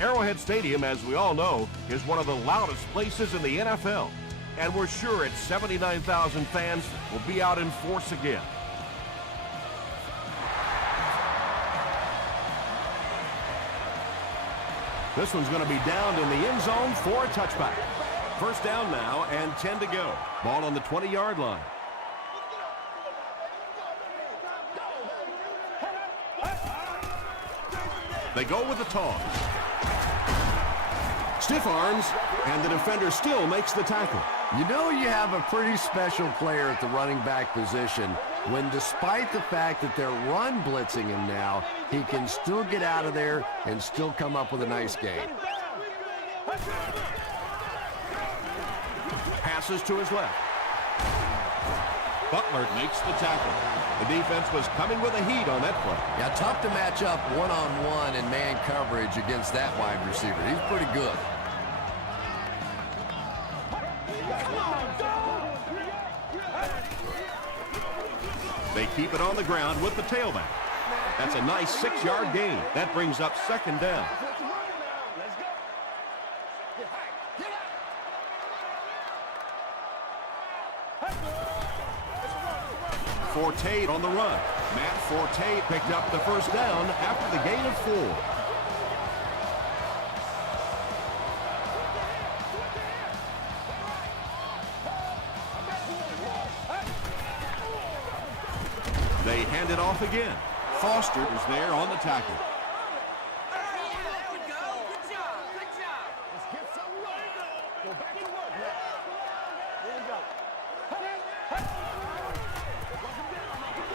Arrowhead Stadium, as we all know, is one of the loudest places in the NFL. And we're sure its 79,000 fans will be out in force again. This one's going to be downed in the end zone for a touchback. First down now and 10 to go. Ball on the 20-yard line. They go with the toss. Stiff arms, and the defender still makes the tackle. You know you have a pretty special player at the running back position when, despite the fact that they're run blitzing him now, he can still get out of there and still come up with a nice gain. Passes to his left. Butler makes the tackle. The defense was coming with a heat on that play. Yeah, tough to match up one-on-one in man coverage against that wide receiver. He's pretty good. They keep it on the ground with the tailback. That's a nice 6-yard gain. That brings up second down. Forte on the run. Matt Forte picked up the first down after the gain of 4. They hand it off again. Foster is there on the tackle.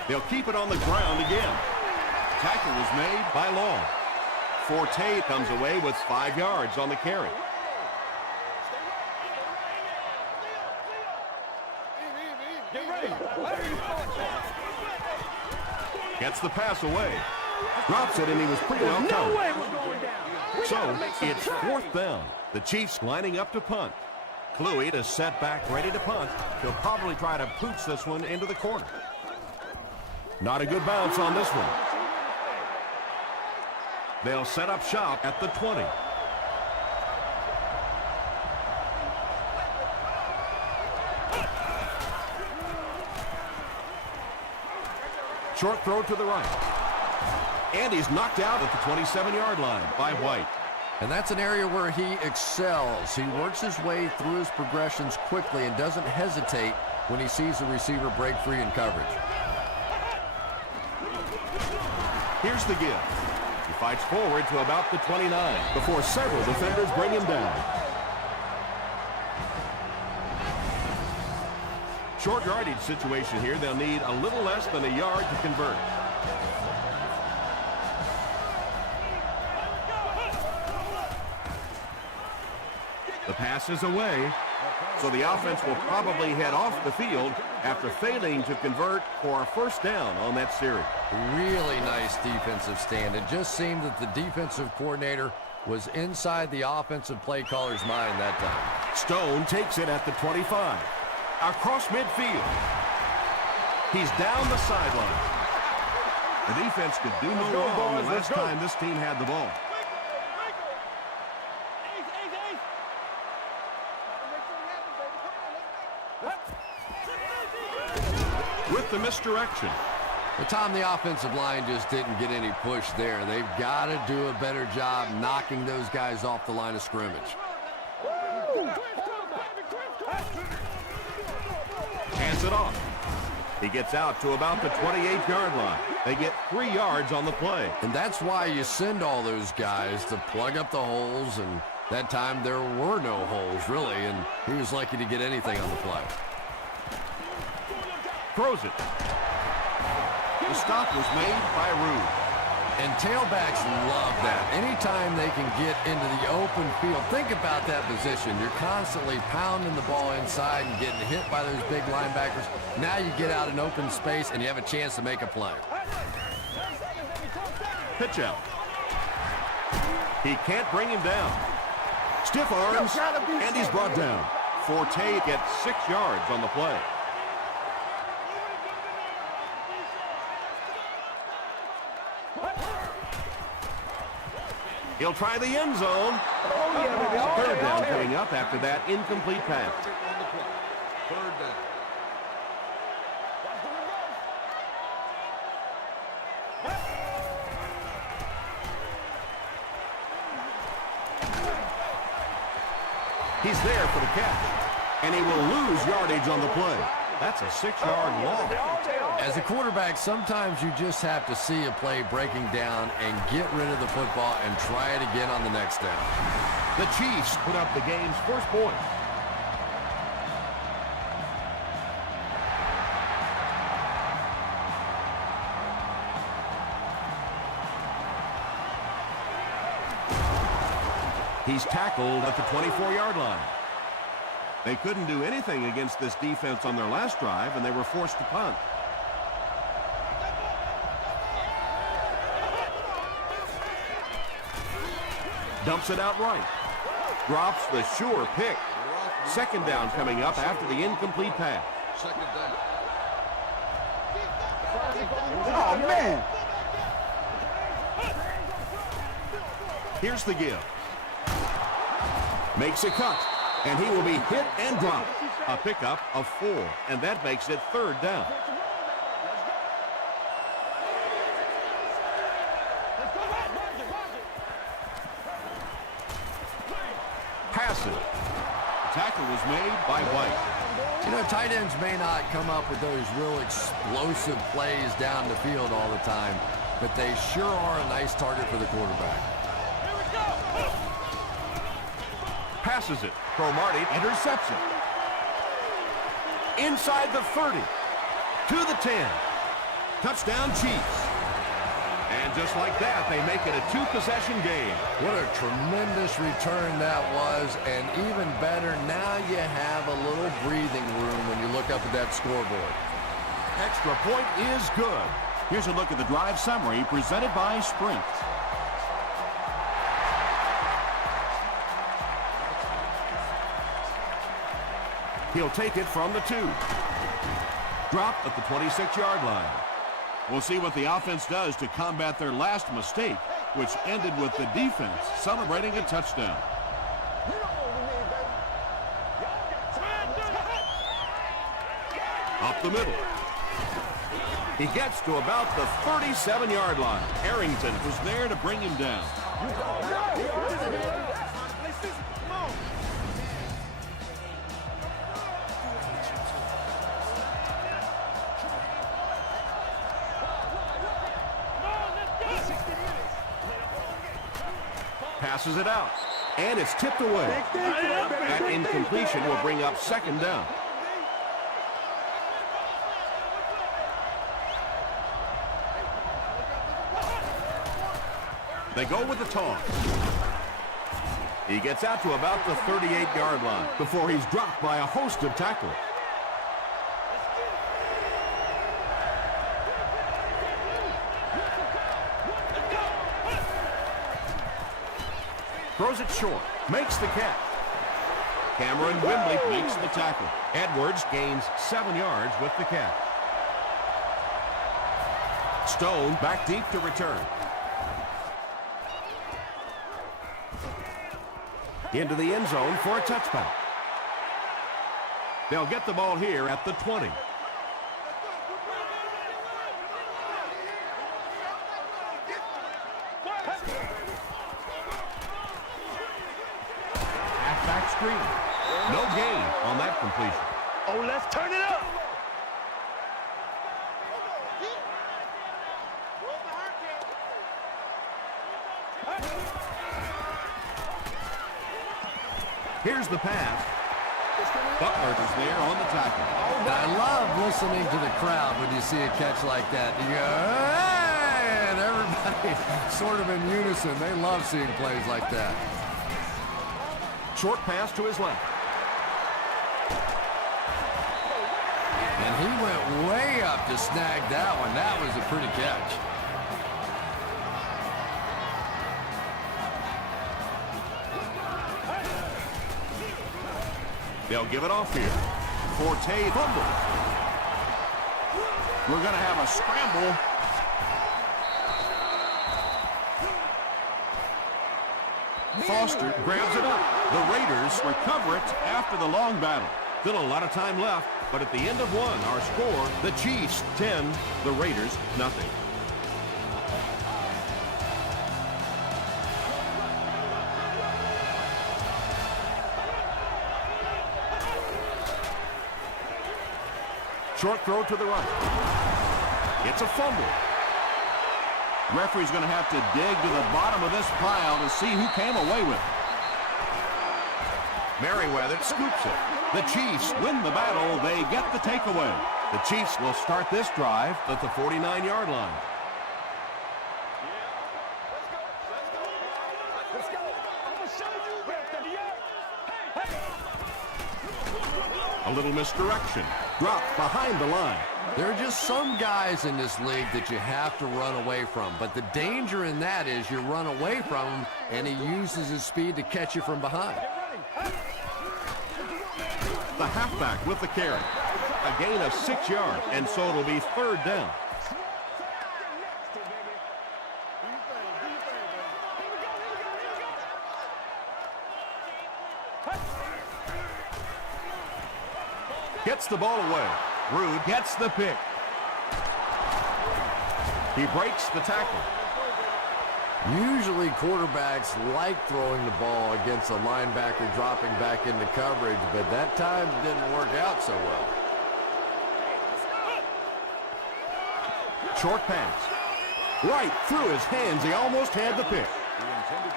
They'll keep it on the ground again. Tackle was made by Long. Forte comes away with 5 yards on the carry. Gets the pass away. Drops it, and he was pretty well covered. So, it's 4th down. The Chiefs lining up to punt. Kluwe is set back, ready to punt. He'll probably try to pooch this one into the corner. Not a good bounce on this one. They'll set up shop at the 20. Short throw to the right. And he's knocked out at the 27-yard line by White. And that's an area where he excels. He works his way through his progressions quickly and doesn't hesitate when he sees the receiver break free in coverage. Here's the give. He fights forward to about the 29 before several defenders bring him down. Short yardage situation here. They'll need a little less than a yard to convert. The pass is away, so the offense will probably head off the field after failing to convert for a first down on that series. Really nice defensive stand. It just seemed that the defensive coordinator was inside the offensive play caller's mind that time. Stone takes it at the 25. Across midfield. He's down the sideline. The defense could do no wrong the last time this team had the ball. With the misdirection. But Tom, the offensive line just didn't get any push there. They've got to do a better job knocking those guys off the line of scrimmage. Hands it off. He gets out to about the 28-yard line. They get 3 yards on the play. And that's why you send all those guys to plug up the holes, and that time there were no holes, really, and he was lucky to get anything on the play. Throws it. The stop was made by Rude. And tailbacks love that. Anytime they can get into the open field, think about that position. You're constantly pounding the ball inside and getting hit by those big linebackers. Now you get out in open space and you have a chance to make a play. Pitch out. He can't bring him down. Stiff arms, and he's brought down. Forte gets 6 yards on the play. He'll try the end zone. Third down coming up after that incomplete pass. Third down. He's there for the catch, and he will lose yardage on the play. That's a 6-yard loss. As a quarterback, sometimes you just have to see a play breaking down and get rid of the football and try it again on the next down. The Chiefs put up the game's first point. He's tackled at the 24-yard line. They couldn't do anything against this defense on their last drive, and they were forced to punt. Dumps it out right. Drops the sure pick. Second down coming up after the incomplete pass. Second down. Oh, man. Here's the give. Makes a cut, and he will be hit and dropped. A pickup of 4, and that makes it third down. Passes. Tackle was made by White. You know, tight ends may not come up with those real explosive plays down the field all the time, but they sure are a nice target for the quarterback. Passes it. Cromartie intercepts it. Inside the 30. To the 10. Touchdown Chiefs. And just like that, they make it a 2-possession game. What a tremendous return that was, and even better, now you have a little breathing room when you look up at that scoreboard. Extra point is good. Here's a look at the drive summary presented by Sprint. He'll take it from the 2. Drop at the 26-yard line. We'll see what the offense does to combat their last mistake, which ended with the defense celebrating a touchdown. Up the middle. He gets to about the 37-yard line. Arrington was there to bring him down. Passes it out, and it's tipped away. That incompletion will bring up second down. They go with the toss. He gets out to about the 38-yard line before he's dropped by a host of tacklers. Throws it short. Makes the catch. Cameron Wimbley makes the tackle. Edwards gains 7 yards with the catch. Stone back deep to return. Into the end zone for a touchback. They'll get the ball here at the 20. Halfback screen. No gain on that completion. Oh, let's turn it up. Here's the pass. Butler is there on the tackle. And I love listening to the crowd when you see a catch like that. You go, hey! And everybody sort of in unison. They love seeing plays like that. Short pass to his left. And he went way up to snag that one. That was a pretty catch. They'll give it off here. Forte fumble. We're going to have a scramble. Foster grabs it up. The Raiders recover it after the long battle. Still a lot of time left, but at the end of one, our score, the Chiefs 10, the Raiders nothing. Short throw to the right. It's a fumble. Referee's going to have to dig to the bottom of this pile to see who came away with it. Merriweather scoops it. The Chiefs win the battle. They get the takeaway. The Chiefs will start this drive at the 49-yard line. A little misdirection. Dropped behind the line. There are just some guys in this league that you have to run away from. But the danger in that is you run away from him, and he uses his speed to catch you from behind. The halfback with the carry. A gain of 6 yards, and so it'll be third down. Gets the ball away. Rude gets the pick. He breaks the tackle. Usually quarterbacks like throwing the ball against a linebacker dropping back into coverage, but that time didn't work out so well. Short pass. Right through his hands. He almost had the pick.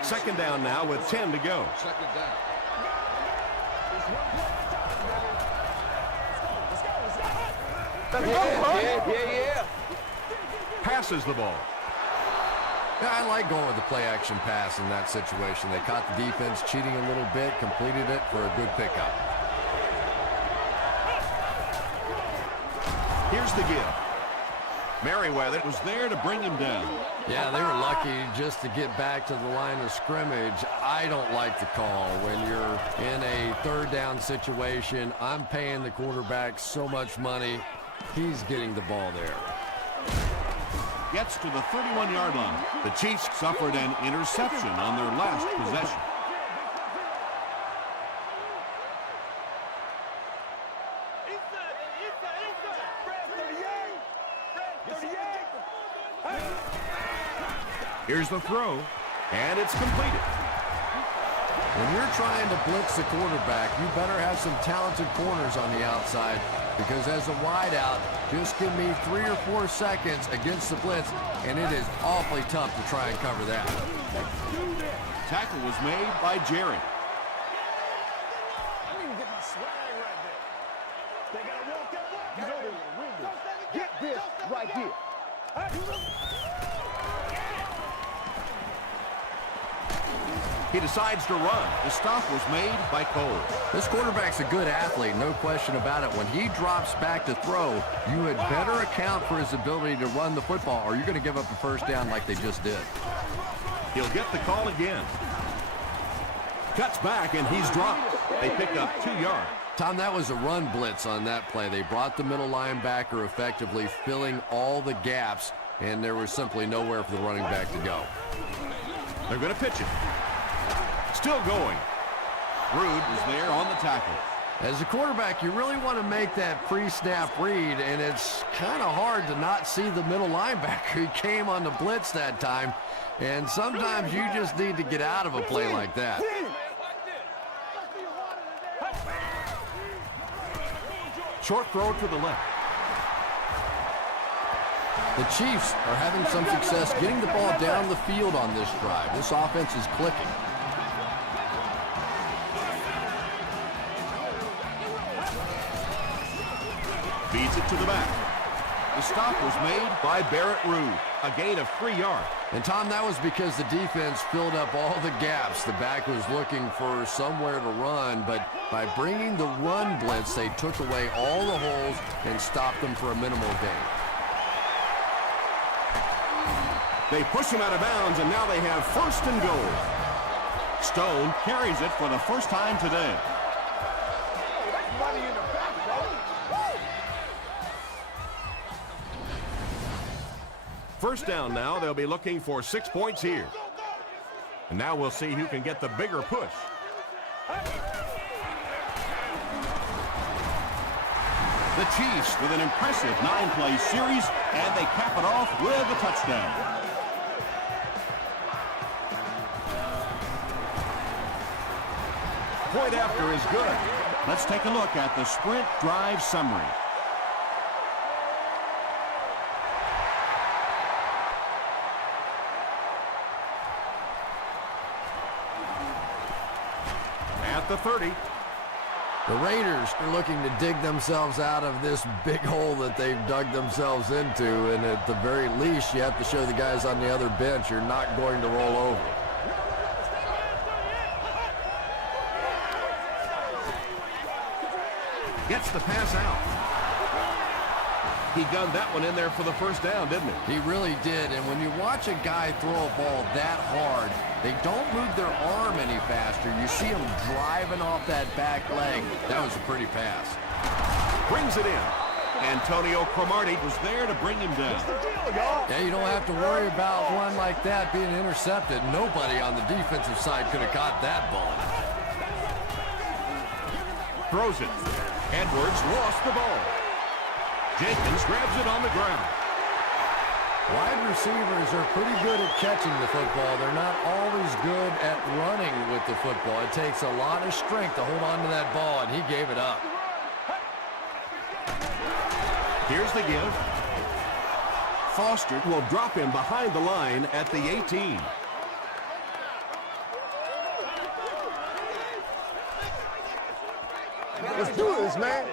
Second down now with 10 to go. Second down. Yeah. Passes the ball. Yeah, I like going with the play-action pass in that situation. They caught the defense cheating a little bit, completed it for a good pickup. Here's the give. Merriweather was there to bring him down. Yeah, they were lucky just to get back to the line of scrimmage. I don't like the call when you're in a third down situation. I'm paying the quarterback so much money. He's getting the ball there. Gets to the 31-yard line. The Chiefs suffered an interception on their last possession. Here's the throw, and it's completed. When you're trying to blitz the quarterback, you better have some talented corners on the outside, because as a wideout, just give me 3 or 4 seconds against the blitz, and it is awfully tough to try and cover that. Tackle was made by Jerry. I need to get my swag right there. They gotta walk that walk. You know they're gonna win this. Get this right here. He decides to run. The stop was made by Cole. This quarterback's a good athlete, no question about it. When he drops back to throw, you had better account for his ability to run the football, or you're going to give up a first down like they just did. He'll get the call again. Cuts back, and he's dropped. They pick up 2 yards. Tom, that was a run blitz on that play. They brought the middle linebacker effectively filling all the gaps, and there was simply nowhere for the running back to go. They're going to pitch it. Still going. Rude was there on the tackle. As a quarterback, you really want to make that pre-snap read, and it's kind of hard to not see the middle linebacker. He came on the blitz that time, and sometimes you just need to get out of a play like that. Short throw to the left. The Chiefs are having some success getting the ball down the field on this drive. This offense is clicking. Feeds it to the back. The stop was made by Barrett Rude. A gain of 3 yards. And, Tom, that was because the defense filled up all the gaps. The back was looking for somewhere to run, but by bringing the run blitz, they took away all the holes and stopped them for a minimal gain. They push him out of bounds, and now they have first and goal. Stone carries it for the first time today. First down now. They'll be looking for 6 points here. And now we'll see who can get the bigger push. The Chiefs with an impressive 9-play series, and they cap it off with a touchdown. Point after is good. Let's take a look at the sprint drive summary. At the 30. The Raiders are looking to dig themselves out of this big hole that they've dug themselves into, and at the very least, you have to show the guys on the other bench you're not going to roll over. Gets the pass out. He gunned that one in there for the first down, didn't he? He really did, and when you watch a guy throw a ball that hard, they don't move their arm any faster. You see them driving off that back leg. That was a pretty pass. Brings it in. Antonio Cromartie was there to bring him down. Yeah, you don't have to worry about one like that being intercepted. Nobody on the defensive side could have caught that ball. Throws it. Edwards lost the ball. Jenkins grabs it on the ground. Wide receivers are pretty good at catching the football. They're not always good at running with the football. It takes a lot of strength to hold on to that ball, and he gave it up. Here's the give. Foster will drop him behind the line at the 18. Let's do this, man.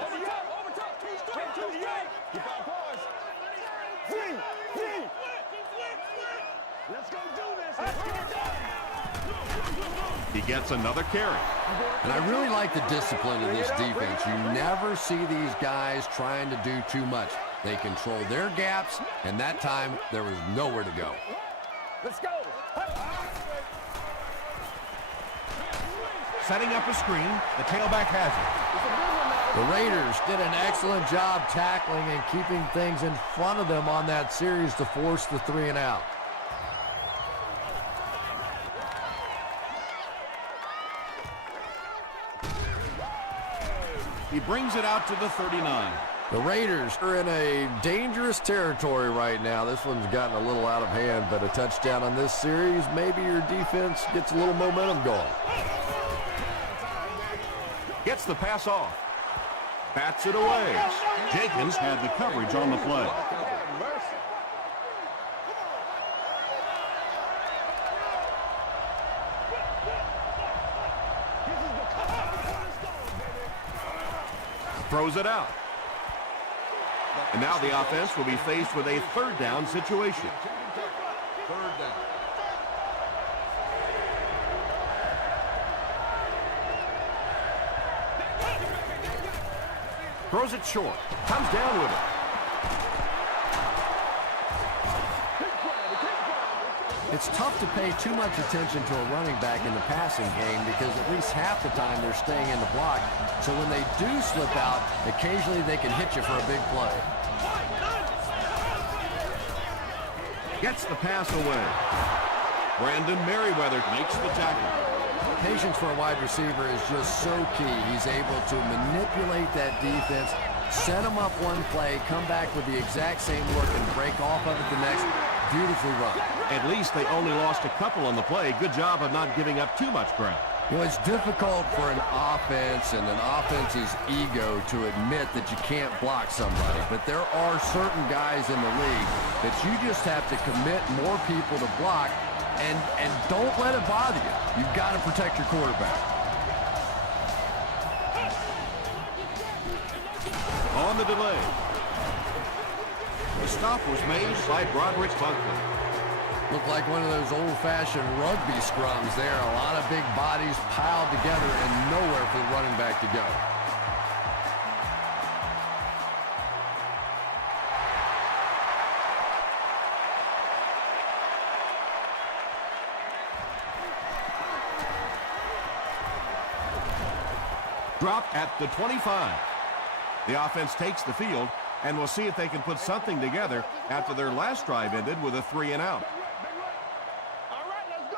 Let's go do this. He gets another carry. And I really like the discipline of this defense. You never see these guys trying to do too much. They control their gaps, and that time there was nowhere to go. Let's go. Setting up a screen. The tailback has it. The Raiders did an excellent job tackling and keeping things in front of them on that series to force the 3 and out. He brings it out to the 39. The Raiders are in a dangerous territory right now. This one's gotten a little out of hand, but a touchdown on this series, maybe your defense gets a little momentum going. Gets the pass off. Bats it away. Jenkins had the coverage on the play. Throws it out. And now the offense will be faced with a 3rd down situation. 3rd down. Throws it short. Comes down with it. It's tough to pay too much attention to a running back in the passing game because at least half the time they're staying in the block. So when they do slip out, occasionally they can hit you for a big play. Gets the pass away. Brandon Merriweather makes the tackle. Patience for a wide receiver is just so key. He's able to manipulate that defense, set them up one play, come back with the exact same look, and break off of it the next. Beautifully run. At least they only lost a couple on the play. Good job of not giving up too much ground. You know, it's difficult for an offense and an offense's ego to admit that you can't block somebody, but there are certain guys in the league that you just have to commit more people to block, and don't let it bother you. You've got to protect your quarterback. On the delay. The stop was made by Broderick Bunkley. Looked like one of those old-fashioned rugby scrums there. A lot of big bodies piled together and nowhere for the running back to go. Drop at the 25. The offense takes the field, and we'll see if they can put something together after their last drive ended with a 3 and out. All right, let's go.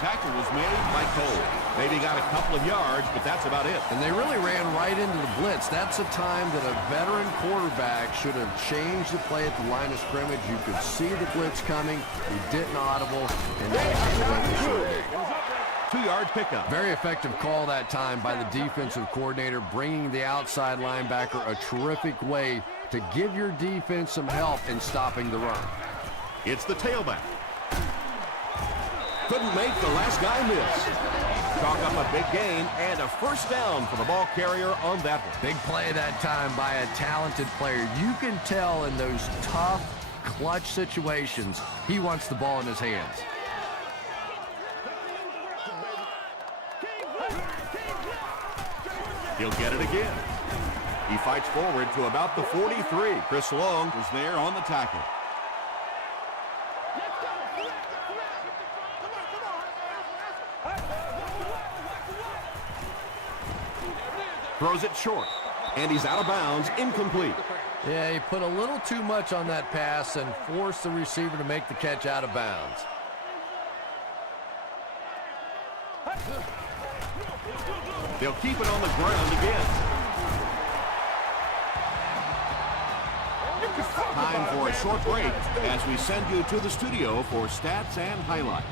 Tackle was made Mike Cole. Maybe got a couple of yards, but that's about it. And they really ran right into the blitz. That's a time that a veteran quarterback should have changed the play at the line of scrimmage. You could see the blitz coming. He didn't audible, and then he went the short game. 2-yard pickup. Very effective call that time by the defensive coordinator, bringing the outside linebacker a terrific way to give your defense some help in stopping the run. It's the tailback. Couldn't make the last guy miss. Chalk up a big gain and a first down for the ball carrier on that one. Big play that time by a talented player. You can tell in those tough, clutch situations, he wants the ball in his hands. He'll get it again. He fights forward to about the 43. Chris Long was there on the tackle. throws it short, and he's out of bounds, incomplete. Yeah, he put a little too much on that pass and forced the receiver to make the catch out of bounds. They'll keep it on the ground again. Time for a short break as we send you to the studio for stats and highlights.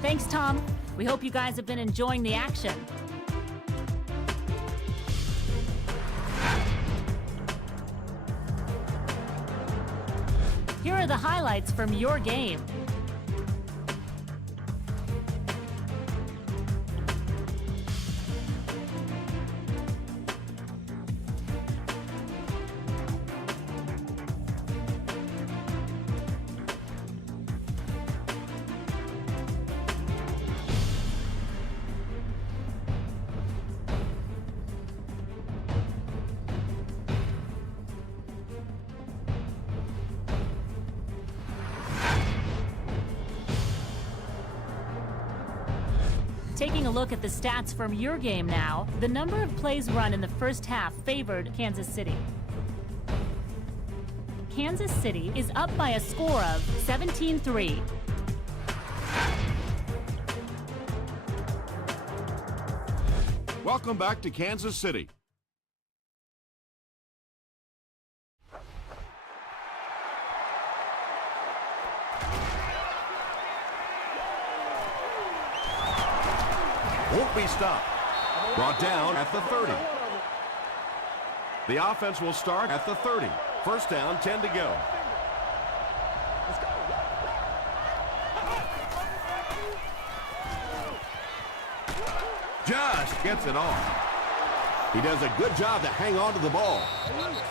Thanks, Tom. We hope you guys have been enjoying the action. Here are the highlights from your game. Taking a look at the stats from your game now, the number of plays run in the first half favored Kansas City. Kansas City is up by a score of 17-3. Welcome back to Kansas City. Won't be stopped. Brought down at the 30. The offense will start at the 30. First down, 10 to go. Just gets it off. He does a good job to hang on to the ball.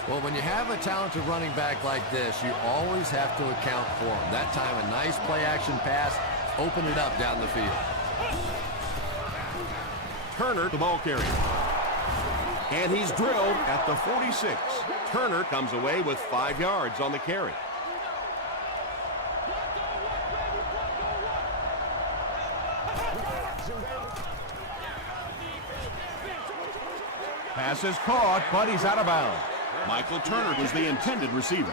Well, when you have a talented running back like this, you always have to account for him. That time, a nice play-action pass, open it up down the field. Turner, the ball carrier. And he's drilled at the 46. Turner comes away with 5 yards on the carry. Pass is caught, but he's out of bounds. Michael Turner was the intended receiver.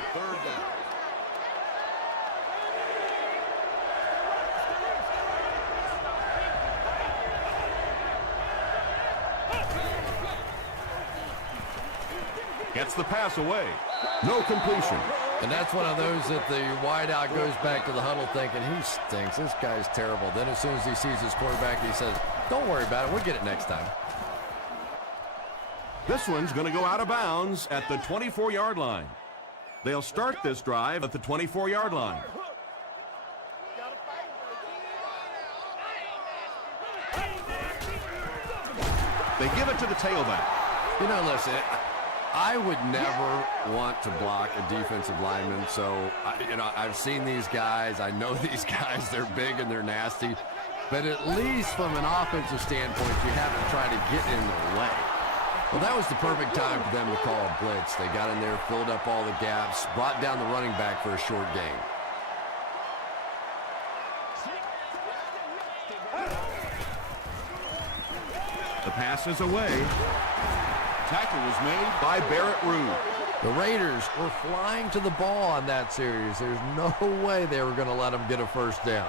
Gets the pass away. No completion. And that's one of those that the wideout goes back to the huddle thinking, he stinks. This guy's terrible. Then as soon as he sees his quarterback, he says, don't worry about it. We'll get it next time. This one's going to go out of bounds at the 24-yard line. They'll start this drive at the 24-yard line. They give it to the tailback. You know, listen, I would never want to block a defensive lineman, so, I've seen these guys. I know these guys. They're big and they're nasty. But at least from an offensive standpoint, you have to try to get in their way. Well, that was the perfect time for them to call a blitz. They got in there, filled up all the gaps, brought down the running back for a short gain. The pass is away. Tackle was made by Barrett Ruud. The Raiders were flying to the ball on that series. There's no way they were going to let them get a first down.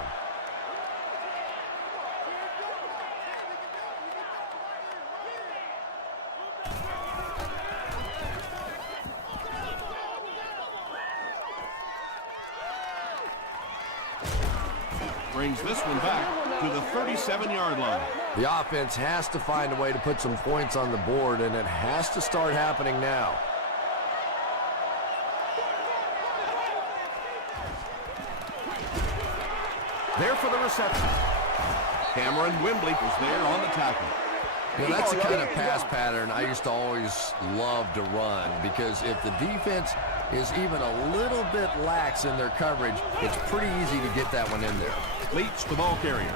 Brings this one back to the 37-yard line. The offense has to find a way to put some points on the board, and it has to start happening now. There for the reception. Cameron Wembley was there on the tackle. You know, that's the kind of pass pattern I used to always love to run, because if the defense is even a little bit lax in their coverage, it's pretty easy to get that one in there. Leach, the ball carrier.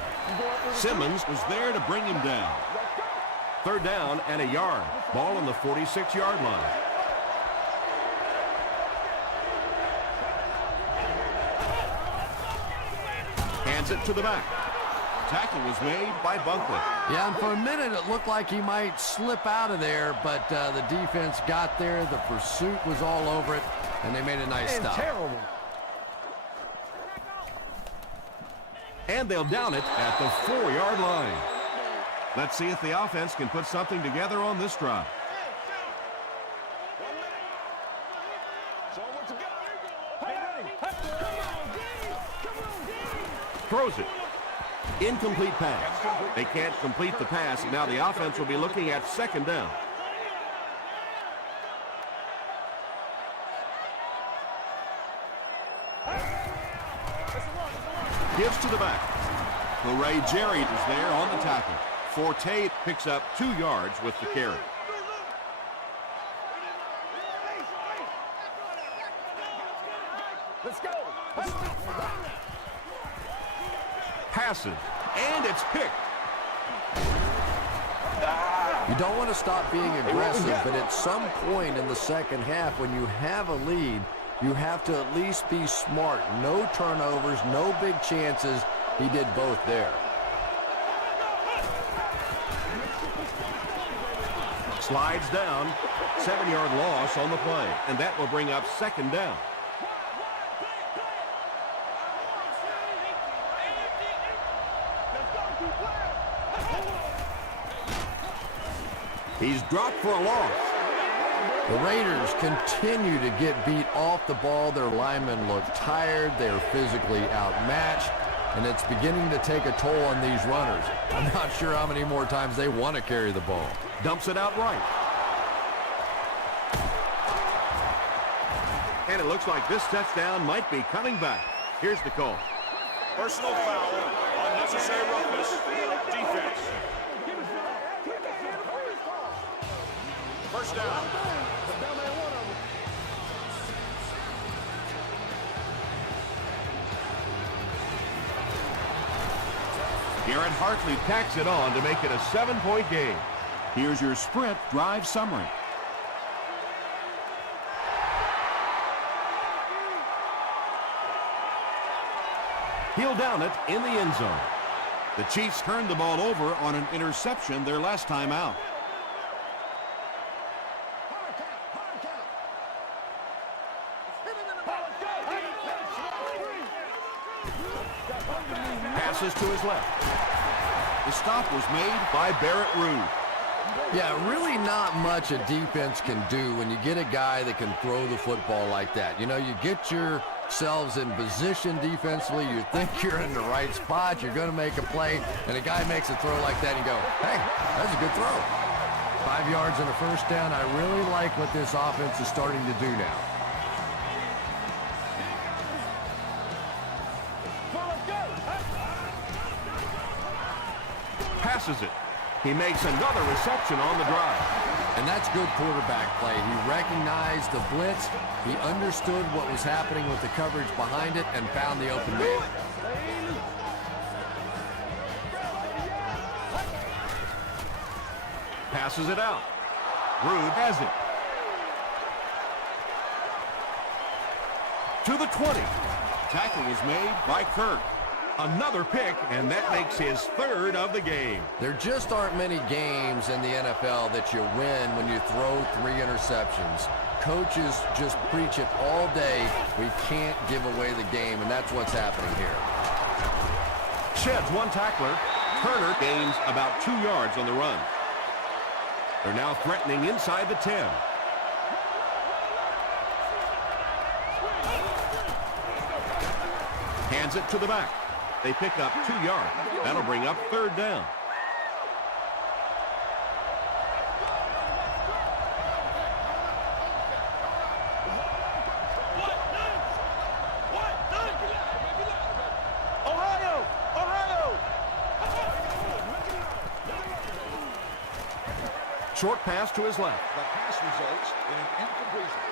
Simmons was there to bring him down. Third down and a yard. Ball on the 46-yard line. Hands it to the back. Tackle was made by Bunkley. Yeah, and for a minute it looked like he might slip out of there, but the defense got there. The pursuit was all over it, and they made a nice stop. Terrible. And they'll down it at the 4-yard line. Let's see if the offense can put something together on this drive. Throws it. Incomplete pass. They can't complete the pass. Now the offense will be looking at second down. Gives to the back. Ray Jerry is there on the tackle. Forte picks up 2 yards with the carry. Let's go. Passes. And it's picked. You don't want to stop being aggressive, but at some point in the second half, when you have a lead, you have to at least be smart. No turnovers, no big chances. He did both there. Slides down. 7-yard loss on the play. And that will bring up second down. He's dropped for a loss. The Raiders continue to get beat off the ball. Their linemen look tired. They're physically outmatched, and it's beginning to take a toll on these runners. I'm not sure how many more times they want to carry the ball. Dumps it out right. And it looks like this touchdown might be coming back. Here's the call. Personal foul, unnecessary roughness, defense. First down. Garrett Hartley tacks it on to make it a 7-point game. Here's your sprint drive summary. He'll down it in the end zone. The Chiefs turned the ball over on an interception their last time out. Passes to his left. The stop was made by Barrett Ruud. Yeah, really not much a defense can do when you get a guy that can throw the football like that. You know, you get yourselves in position defensively, you think you're in the right spot, you're going to make a play, and a guy makes a throw like that, and you go, hey, that's a good throw. 5 yards and a first down. I really like what this offense is starting to do now. Passes it. He makes another reception on the drive. And that's good quarterback play. He recognized the blitz. He understood what was happening with the coverage behind it and found the open man. Passes it out. Ruud has it. To the 20. Tackle was made by Kirk. Another pick, and that makes his third of the game. There just aren't many games in the NFL that you win when you throw 3 interceptions. Coaches just preach it all day. We can't give away the game, and that's what's happening here. Sheds one tackler. Turner gains about 2 yards on the run. They're now threatening inside the 10. Hands it to the back. They pick up 2 yards. That'll bring up third down. Short pass to his left. The pass results in an incompletion.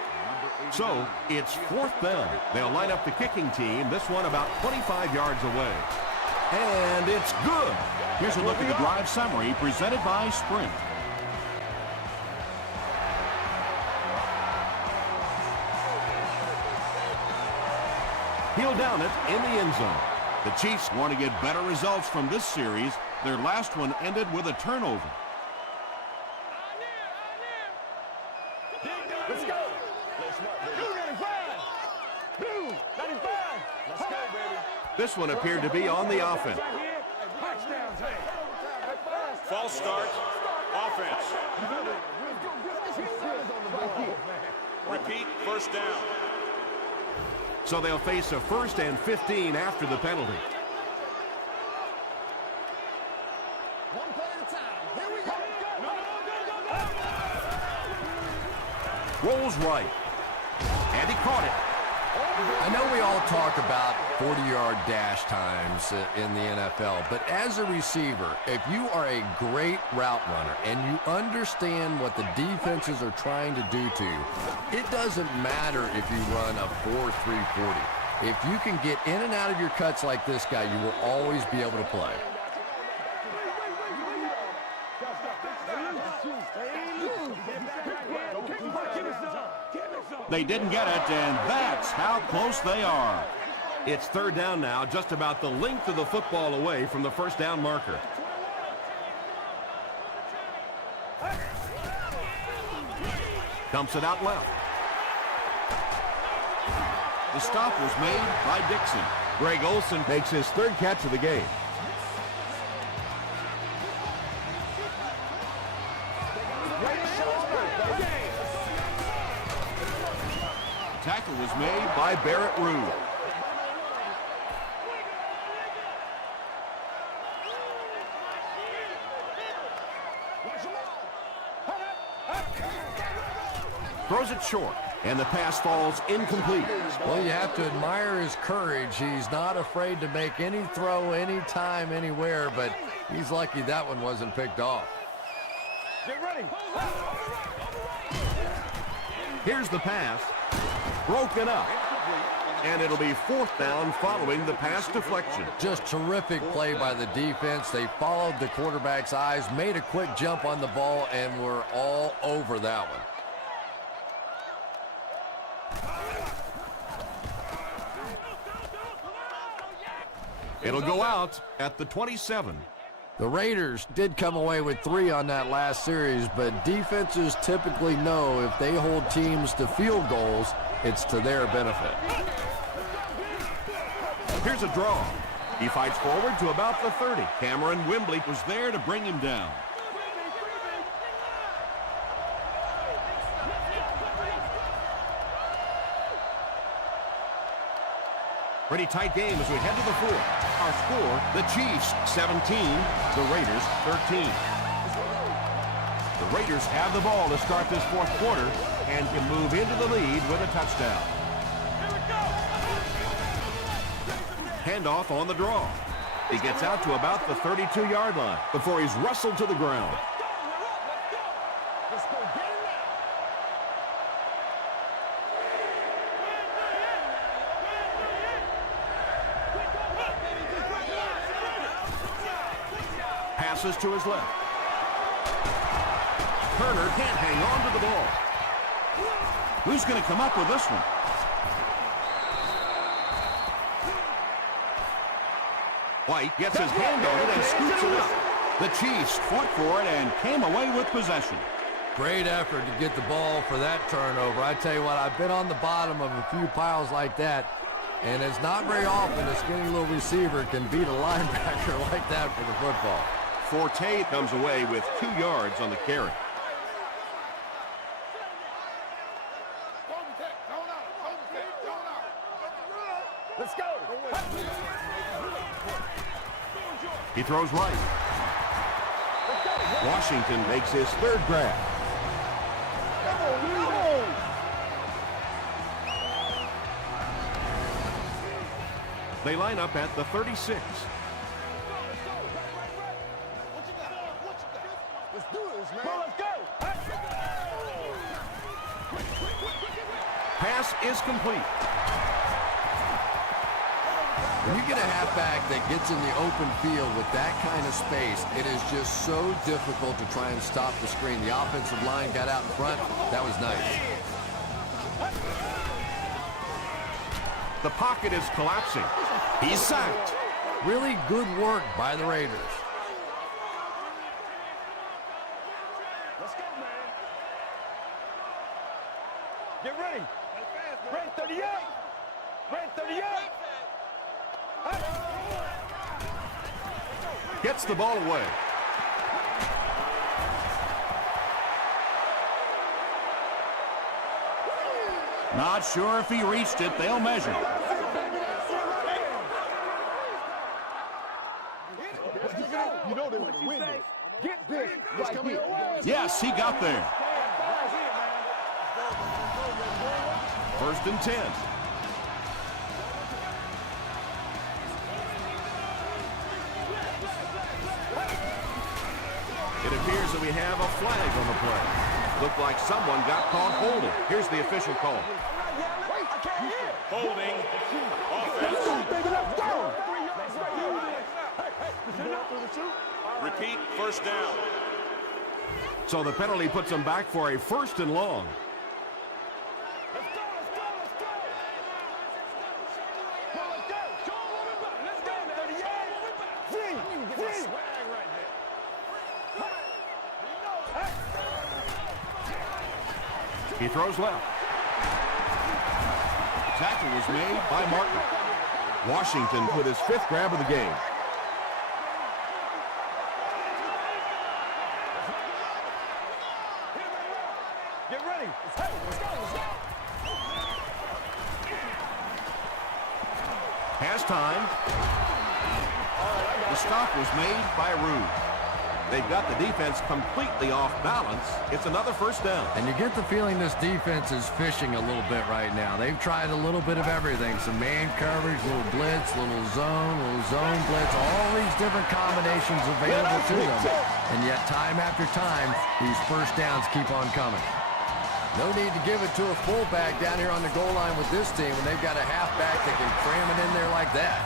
So it's 4th down. They'll line up the kicking team. This one about 25 yards away. And it's good. Here's a look at the drive summary presented by Sprint. He'll down it in the end zone. The Chiefs want to get better results from this series. Their last one ended with a turnover. Let's go. Blue 95. Blue 95. Let's go, baby. This one appeared to be on the offense. False start. Offense. Repeat, first down. So they'll face a 1st and 15 after the penalty. One play at a time. Here we go. Rolls right. And he caught it. I know we all talk about 40-yard dash times in the NFL, but as a receiver, if you are a great route runner and you understand what the defenses are trying to do to you, it doesn't matter if you run a 4.340. If you can get in and out of your cuts like this guy, you will always be able to play. They didn't get it, and that's how close they are. It's 3rd down now, just about the length of the football away from the first down marker. Dumps it out left. The stop was made by Dixon. Greg Olsen makes his 3rd catch of the game. Tackle was made By Barrett Ruud. Throws it short, and the pass falls incomplete. Well, you have to admire his courage. He's not afraid to make any throw, anytime, anywhere, but he's lucky that one wasn't picked off. Get ready. Here's the pass. Broken up. And it'll be 4th down following the pass deflection. Just terrific play by the defense. They followed the quarterback's eyes, made a quick jump on the ball, and were all over that one. It'll go out at the 27. The Raiders did come away with 3 on that last series, but defenses typically know if they hold teams to field goals, it's to their benefit. Here's a draw. He fights forward to about the 30. Cameron Wembley was there to bring him down. Pretty tight game as we head to the 4th. Our score, the Chiefs 17, the Raiders 13. The Raiders have the ball to start this 4th quarter and can move into the lead with a touchdown. Handoff on the draw. He gets out to about the 32-yard line before he's wrestled to the ground. Let's go. Get it now. Passes to his left. Turner can't hang on to the ball. Who's going to come up with this one? White gets his hand on it and scoops it up. The Chiefs fought for it and came away with possession. Great effort to get the ball for that turnover. I tell you what, I've been on the bottom of a few piles like that, and it's not very often a skinny little receiver can beat a linebacker like that for the football. Forte comes away with 2 yards on the carry. Let's go. He throws right. Washington makes his 3rd grab. Come on. They line up at the 36. Let's do this, man. Well, let's go. Pass is complete. When you get a halfback that gets in the open field with that kind of space, it is just so difficult to try and stop the screen. The offensive line got out in front. That was nice. The pocket is collapsing. He's sacked. Really good work by the Raiders. Let's go, man. Get ready. Red 38. Red 38. Gets the ball away. Not sure if he reached it. They'll measure. You know they want to win this. Get this right here. Yes, he got there. 1st and 10. It appears that we have a flag on the play. Looked like someone got caught holding. Here's the official call. Holding. Offense. Repeat, 1st down. So the penalty puts them back for a 1st and long. He throws left. Tackle was made by Martin. Washington with his 5th grab of the game. Get ready. Let's go. Has time. The stop was made by Rude. They've got the defense completely off balance. It's another 1st down. And you get the feeling this defense is fishing a little bit right now. They've tried a little bit of everything. Some man coverage, little blitz, little zone blitz, all these different combinations available to them. And yet time after time, these 1st downs keep on coming. No need to give it to a fullback down here on the goal line with this team when they've got a halfback that can cram it in there like that.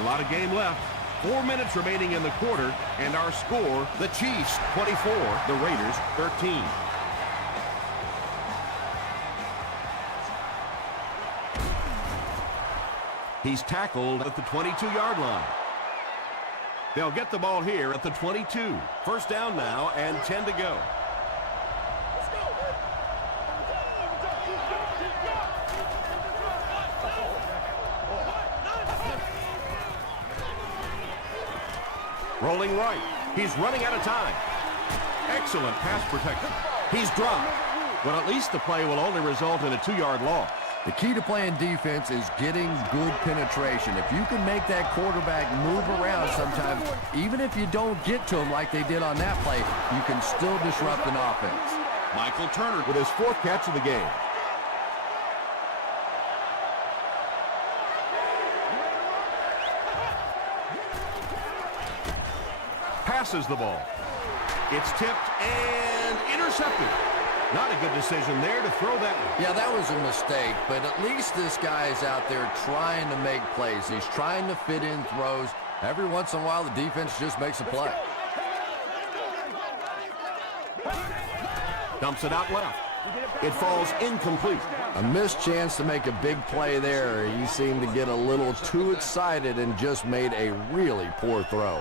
A lot of game left. 4 minutes remaining in the quarter, and our score, the Chiefs 24, the Raiders 13. He's tackled at the 22-yard line. They'll get the ball here at the 22. 1st down now and 10 to go. Rolling right. He's running out of time. Excellent pass protection. He's dropped. But at least the play will only result in a 2-yard loss. The key to playing defense is getting good penetration. If you can make that quarterback move around sometimes, even if you don't get to him like they did on that play, you can still disrupt an offense. Michael Turner With his 4th catch of the game. Passes the ball. It's tipped and intercepted. Not a good decision there to throw that one. Yeah, that was a mistake, but at least this guy is out there trying to make plays. He's trying to fit in throws. Every once in a while, the defense just makes a play. Dumps it out left. It falls incomplete. A missed chance to make a big play there. He seemed to get a little too excited and just made a really poor throw.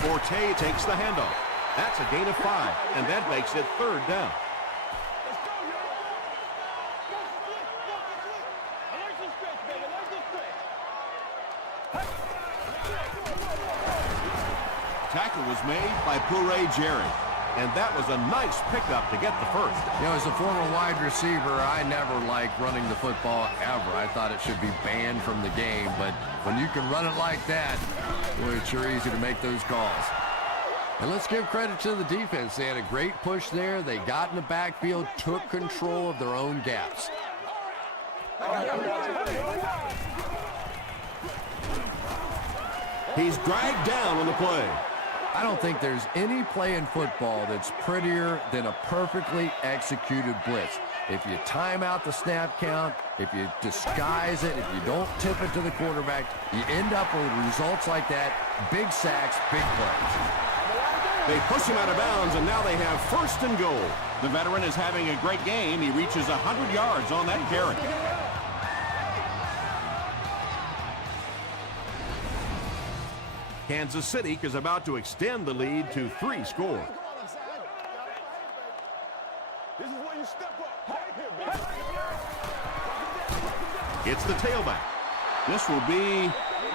Forte takes the handoff. That's a gain of 5, and that makes it 3rd down. Tackle was made by Puré Jerry. And that was a nice pickup to get the first. You know, as a former wide receiver, I never liked running the football ever. I thought it should be banned from the game, but when you can run it like that, boy, it's sure easy to make those calls. And let's give credit to the defense. They had a great push there. They got in the backfield, took control of their own gaps. He's dragged down on the play. I don't think there's any play in football that's prettier than a perfectly executed blitz. If you time out the snap count, if you disguise it, if you don't tip it to the quarterback, you end up with results like that. Big sacks, big plays. They push him out of bounds, and now they have 1st and goal. The veteran is having a great game. He reaches 100 yards on that carry. Kansas City is about to extend the lead to 3 scores. This is where you step up. Right here, baby. It's the tailback. This will be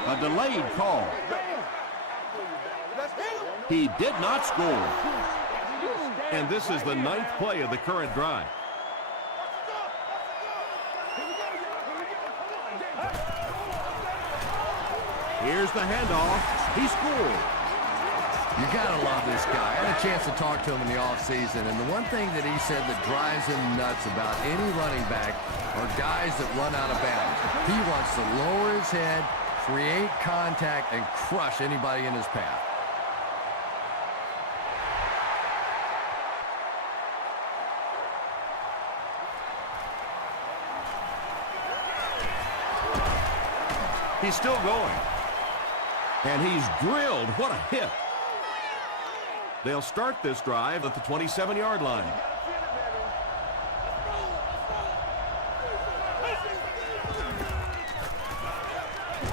a delayed call. He did not score. And this is the 9th play of the current drive. Here's the handoff. He scored. You gotta love this guy. I had a chance to talk to him in the offseason, and the one thing that he said that drives him nuts about any running back are guys that run out of bounds. He wants to lower his head, create contact, and crush anybody in his path. He's still going. And he's drilled. What a hit. They'll start this drive at the 27-yard line.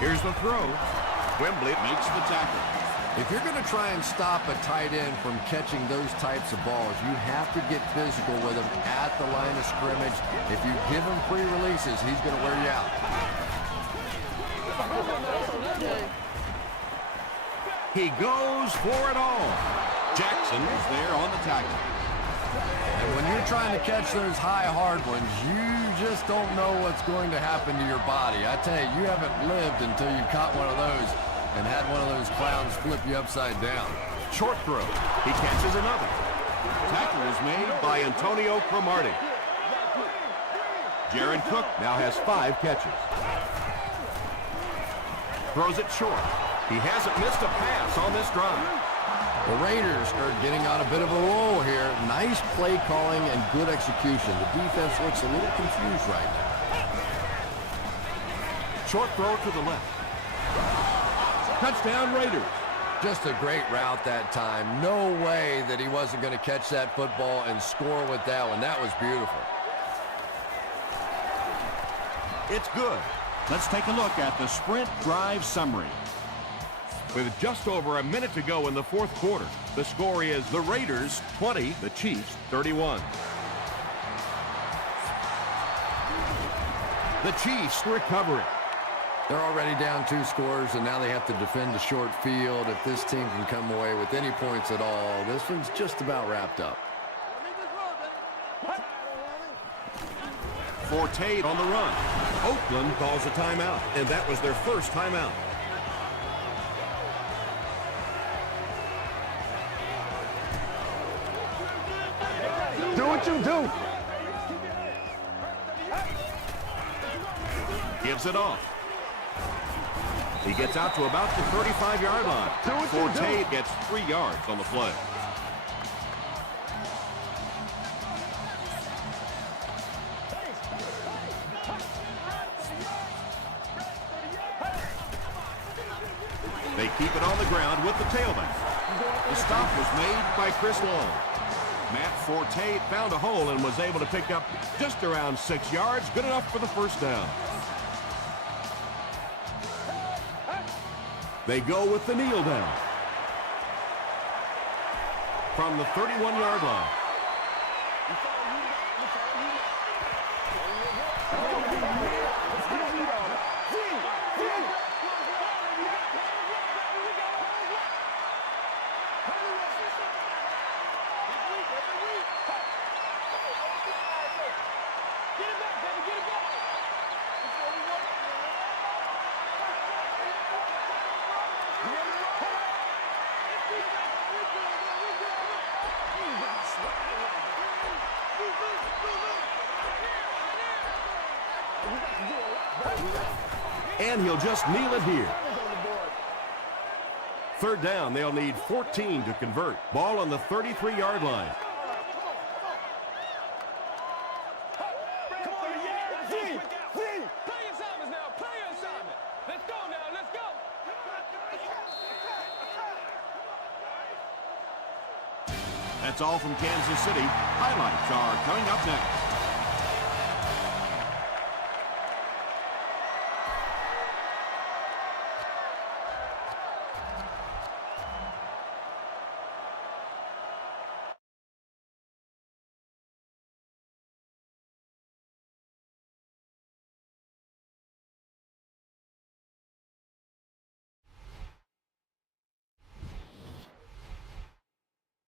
Here's the throw. Wembley Makes the tackle. If you're going to try and stop a tight end from catching those types of balls, you have to get physical with him at the line of scrimmage. If you give him free releases, he's going to wear you out. He goes for it all. Jackson is there on the tackle. And when you're trying to catch those high, hard ones, you just don't know what's going to happen to your body. I tell you, you haven't lived until you caught one of those and had one of those clowns flip you upside down. Short throw. He catches another. Tackle was made By Antonio Cromartie. Jared Cook now has 5 catches. Throws it short. He hasn't missed a pass on this drive. The Raiders are getting on a bit of a roll here. Nice play calling and good execution. The defense looks a little confused right now. Short throw to the left. Touchdown Raiders. Just a great route that time. No way that he wasn't going to catch that football and score with that one. That was beautiful. It's good. Let's take a look at the sprint drive summary. With just over a minute to go in the 4th quarter, the score is the Raiders 20, the Chiefs 31. The Chiefs recovering. They're already down 2 scores, and now they have to defend a short field. If this team can come away with any points at all, this one's just about wrapped up. Forte on the run. Oakland calls a timeout, and that was their first timeout. Do what you do. Gives it off. He gets out to about the 35-yard line. Forte gets 3 yards on the play. They keep it on the ground with the tailback. The stop was made by Chris Long. Matt Forte found a hole and was able to pick up just around 6 yards, good enough for the first down. They go with the kneel down. From the 31-yard line. And he'll just kneel it here. Third down, they'll need 14 to convert. Ball on the 33-yard line. That's all from Kansas City. Highlights are coming up next.